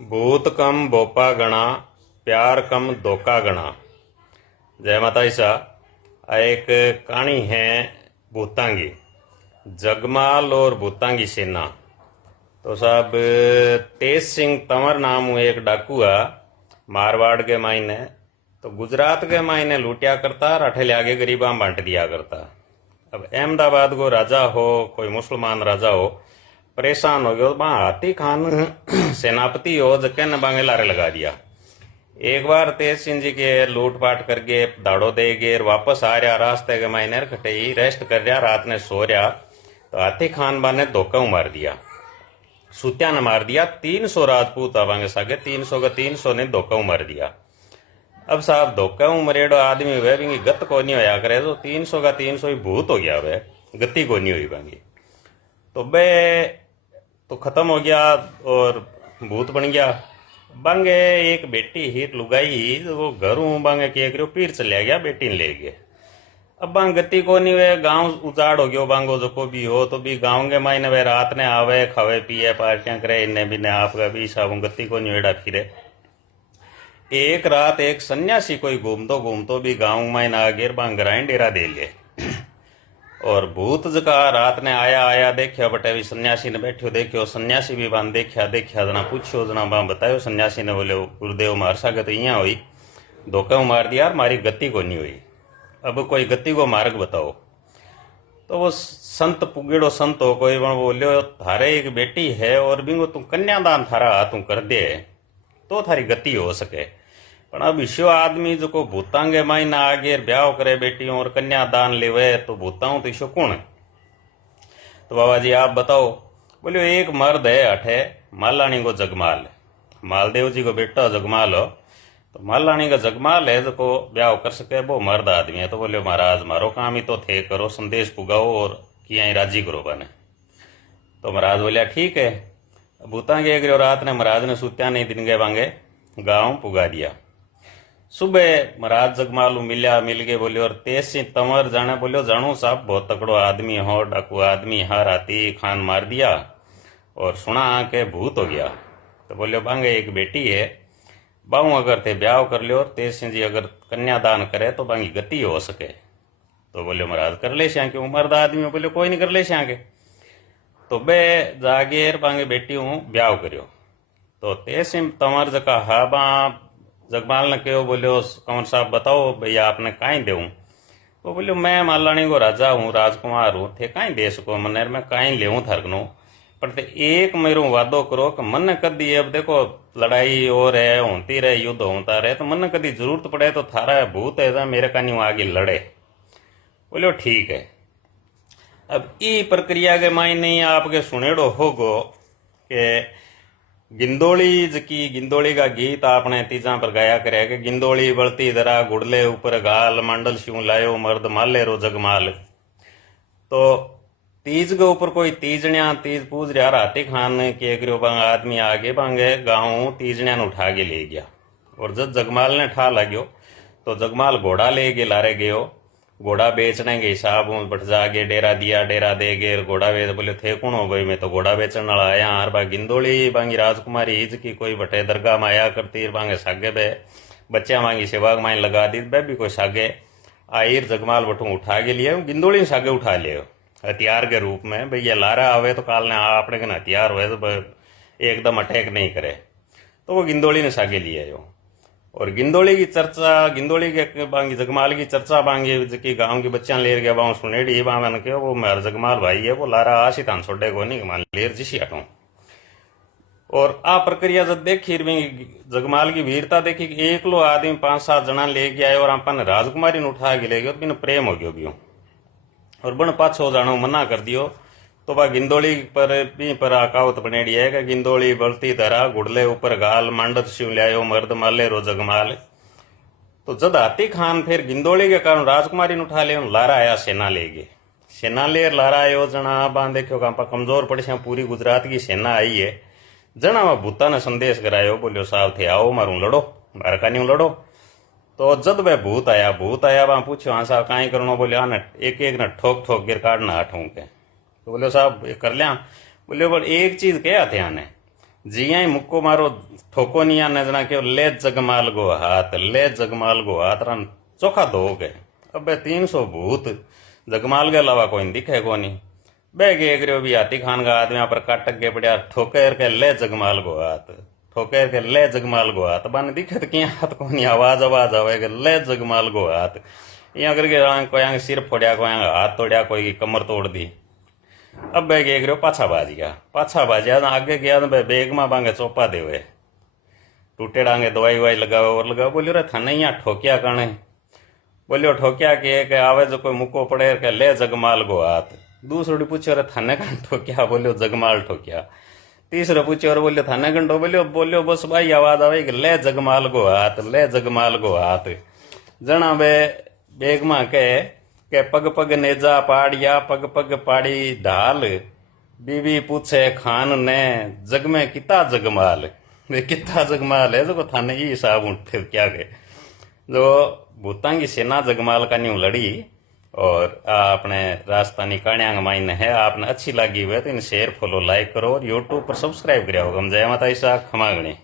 भूत कम बोपा गणा, प्यार कम धोखा गणा। जय माता ईसा। एक कहानी है भूतांगी, जगमाल और भूतांगी सेना। तो साहब तेज सिंह तंवर नाम हूँ एक डाकू है मारवाड़ के मायने। तो गुजरात के मायने लूटिया करता, अठे आगे गरीबा बांट दिया करता। अब अहमदाबाद को राजा हो, कोई मुसलमान राजा हो, परेशान हो गयो, हाथी खान सेनापति हो, जके ने बांगे लारे लगा दिया। एक बार तेज सिंह जी के लूटपाट करके दाड़ो दे गए, वापस आ रहा रास्ते के मायने खटे ही रेस्ट कर रहा, रात ने सो रहा तो हाथी खान बा ने धोखा मार दिया, सूत्या ने मार दिया। 300 राजपूत आवांगे सागे, 300 का 300 ने धोखा मार दिया। अब साहब धोखा मरेड़ो आदमी हुए भी गत को नहीं होया करे, तो 300 का 300 ही भूत हो गया, वे गति को नहीं हुई बांगी। तो बे तो खत्म हो गया और भूत बन गया। बांगे एक बेटी ही लुगाई, वो घरों बांगे क्या करो पीर चलिया गया, बेटी ने ले गए। अब बांग गति को नहीं वे, गांव उजाड़ हो गयो बांगो जो को भी हो, तो भी गांव के मायने वे रात ने आवे, खावे पिए पार्टियां करे, इन्हें भी ने आपका भी सब गति को नहीं वेड़ा फिरे। एक रात एक सन्यासी कोई घूमतो भी गांव में आ गिर बांग ग्राइन डेरा दे ले। और भूत जका रात ने आया देखियो, बटे भी सन्यासी ने बैठो देखियो, सन्यासी भी बांध देखिया जना पूछो जना बां बतायो। सन्यासी ने बोले गुरुदेव मार सागे तो इं हुई, धोखा मार दिया, मारी गति को नहीं हुई, अब कोई गति को मार्ग बताओ। तो वो संत पुगेड़ो संत हो कोई बोलियो, थारे एक बेटी है और बिंगो तू कन्यादान थारा हाथ कर दे तो थारी गति हो सके। पण अब इश्यो आदमी जो को भूतांगे मायना आगे ब्याह करे बेटियों और कन्यादान लेवे, तो भूताऊं तो इश्यो कौन है? तो बाबा जी आप बताओ। बोलियो एक मर्द है अठे मालानी को जगमाल, मालदेव जी को बेटा जगमाल हो, तो मालानी का जगमाल है जो को ब्याह कर सके, वो मर्द आदमी है। तो बोलियो महाराज मारो काम ही तो थे करो, संदेश पुगाओ और किया राजी करो बने। तो महाराज बोलिया ठीक है। भूतांगे एक रात ने महाराज ने सुत्या नहीं दिन गए बांगे गांव पुगा दिया। सुबह महाराज जगमाल मिल के बोलियो, और तेज सिंह तंवर जाने बोलियो, जानू साहब बहुत तकड़ो आदमी हो, डाकू आदमी, हर हाथी खान मार दिया और सुना के भूत हो गया। तो बोलियो बांगे एक बेटी है, बाऊ अगर थे ब्याह कर लियो, तेज सिंह जी अगर कन्यादान करे तो बांगी गति हो सके। तो बोलियो महाराज कर ले श्या, क्यों मर्द आदमी? बोलियो कोई नहीं कर ले श्या के। तो बे जागेर बांगे बेटी हूं ब्याह करियो। तो तेज सिंह तंवर जका हा बा जगमाल ने कहो, बोलियो कंवर साहब बताओ भैया आपने काई देऊं? तो बोलियो मैं मालानी को राजा हूँ, राजकुमार हूँ, थे काई दे सको मने, मैं काई लेऊं थारकनो, पर ते एक मेरो वादो करो कि मन कदी, अब देखो लड़ाई और है होती रहे, युद्ध होता रहे, तो मन कदी जरूरत पड़े तो थारा भूत है मेरे का नहीं आगे लड़े। बोलियो ठीक है। अब ई प्रक्रिया के मायने आपके सुनेड़ो होगो के गिंदोली जकी गिंदोली का गीत आपने तीजा पर गाया करे कि गिंदोली बलती दरा गुड़ले ऊपर गाल, मंडल स्यू लायो मर्द माले रो जगमाल। तो तीज के ऊपर कोई तीजण्या तीज पूज रहा, हाथी खान के करो बांग आदमी आगे बांगे गांव तीजण्या उठा के ले गया। और जब जगमाल ने ठा लाग्यो तो जगमाल घोड़ा ले के लारे गयो, घोड़ा बेचने के हिसाब बट जागे डेरा दिया, डेरा दे गे घोड़ा बेच। बोले थे कौन हो गई? मैं तो घोड़ा बेचने वाला आया। हर बा गिंदोली बांगी राजकुमारी हिज की कोई बटे दरगाह में आया करती, बांगे सागे बे बच्चा मांगी सेवा माइन लगा दी, बे भी कोई सागे आईर जगमाल बटू उठा के लिए गिंदोली सागे उठा लियो हथियार के रूप में। भैया लारा आवे तो काल ने आपने के हथियार हुए तो एकदम अटैक नहीं करे, तो वो गिंदोली ने सागे लिए आयो। और गिंदोली की चर्चा, गिंदोली के बांगी जगमाल की चर्चा बांगी जबकि गांव की बच्चा लेर गया बांग सुनेड़ी बांगन के, वो मेरा जगमाल भाई है, वो लारा आशी तान छोड़े को नहीं मान लेर जिसी हटो। और आ प्रक्रिया जब देखी जगमाल की वीरता देखी कि एक लो आदमी 5-7 जना ले गया है और अपन राजकुमारी ने उठा के ले गयो, बिन प्रेम हो गयो भी और बन पाछो जानो मना कर दियो। तो वह गिंदोली पर भी पर आकावत बनेड़ी है कि गिंदोली बलती धरा गुड़ले ऊपर गाल, मंडत शिव लायो मर्द माले रो जगमाल। तो जद हाथी खान फिर गिंदोली के कारण राजकुमारी उठा ले लारा आया, सेना ले गए। सेना ले लारा आयो जना बां देखो का कमजोर पड़े, पूरी गुजरात की सेना आई है। जना वह भूता ने संदेश करायो, बोलियो साहब थे आओ मारू लड़ो, मारा का नहीं लड़ो। तो जद वह भूत आया वहां पूछो हाँ साहब कहीं करनो? बोले हाँ एक एक न ठोक ठोक गिर काटना हटूं के। तो बोले साहब ये कर लिया। बोले बोल एक चीज क्या थे आने, जिया ही मुक्को मारो ठोको नहीं आने जना क्यों ले जगमाल गो हाथ, ले जगमाल गो हाथ रन चोखा धो गए। अबे 300 भूत जगमाल के अलावा कोई दिखे को नहीं। बह गए करो भी हाथी खान का आदमी पर काटक के पड़िया ठोकर के ले जगमाल गो हाथ, ठोकर के ले जगमाल गो हाथ बन दिखे तो क्या हाथ को नहीं आवाज आवे के ले जगमाल गो हाथ। यहाँ करके कोई सिर फोड़िया, कोई हाथ तोड़िया, कोई कमर तोड़ दी। अब बह गए करो पाछा बाजिया आगे गया तो बेग में बांगे चौपा देवे, टूटे डांगे दवाई ववाई लगावे और लगाओ। बोलियो रे थाने यहाँ ठोकिया कणे, बोलियो ठोकिया के आवे जो कोई मुक्को पड़े के ले जगमाल गो हाथ। दूसरों पूछो रे थाने कण ठोकिया, बोलियो जगमाल ठोकिया। तीसरे पूछो और बोलियो थाने घंटो, बोलियो बस भाई आवाज आवे कि ले जगमाल गो हाथ, ले जगमाल गो हाथ। जना बेग में के पग पग नेजा पाड़िया, पग पग पाड़ी ढाल, बीबी पूछे खान ने जग में किता जगमाल। वे किता जगमाल है जो थाने ही हिसाब उठे क्या के जो भूतां की सेना जगमाल का न्यू लड़ी। और अपने राजस्थानी कहानियां माइन है, आपने अच्छी लगी हुई तो इन शेयर फॉलो लाइक करो और यूट्यूब पर सब्सक्राइब करो। जय माता ईसा, खमा गणी।